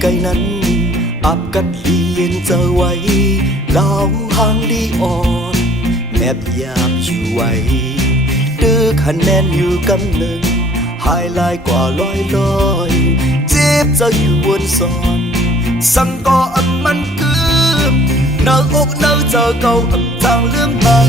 cây nắng áp cắt liền giờ quay lao hàng đi on nẹp giápอยู่ไว้ตื้อคะแนนอยู่กำหนึ่งหายลายกว่าลอยเจ็บจะอยู่วนซ้อนสังก็อำมันคืมเนื้ออกเนื้อเจอเก่าอำจางเรื่องบัง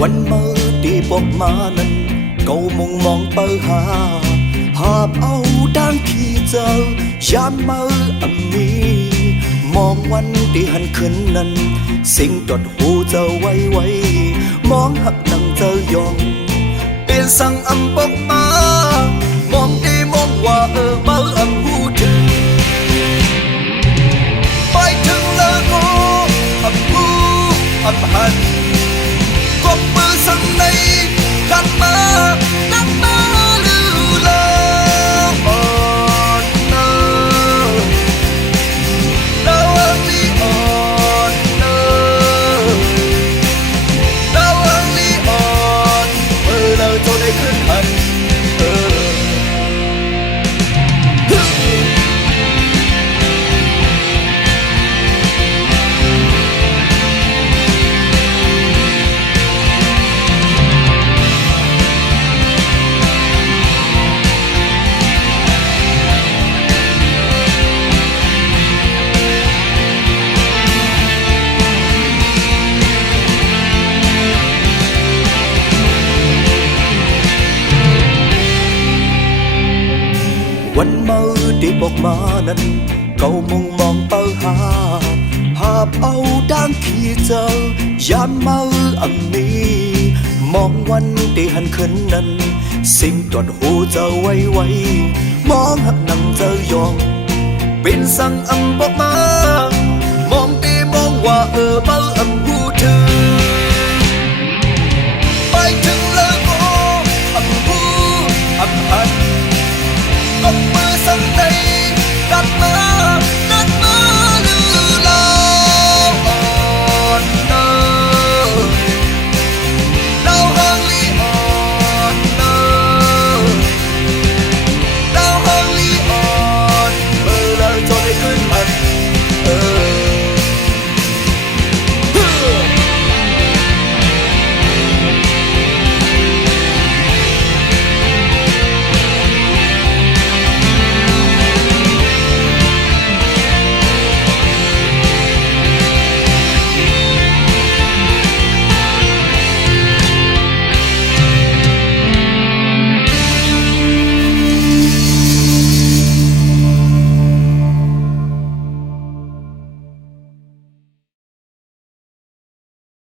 วันมือที่ปกมานั้นเก่ามุงมองเปิดหาหอบเอาดังขี้เจอยามมืออำมีมองวันที่หันขึ้นนั้นสิ่งจดหูเจอไว้มองหักดังเจอยองเปลี่ยนสั่งอำปกมามองดีมองว่าเบออำหูถึงไปถึงแล้วก็อำหูอำหันกบมือสั่งในกลับมาลือลองอ่อนเนอเราอังลีอ่อนเนอเราอังลีอ่อนเราโจได้ขึ้นหันวันมือที่บอกมานั้นเก่ามุงมองเปิดหาหอบเอาดังขี้เจอยามมืออำมีมองวันที่หันขึ้นนั้นสิ่งตรวจหูเจอไว้มองหักนังเจอยองเป็นสั่งอำบอกมามองที่มองว่าเบออำ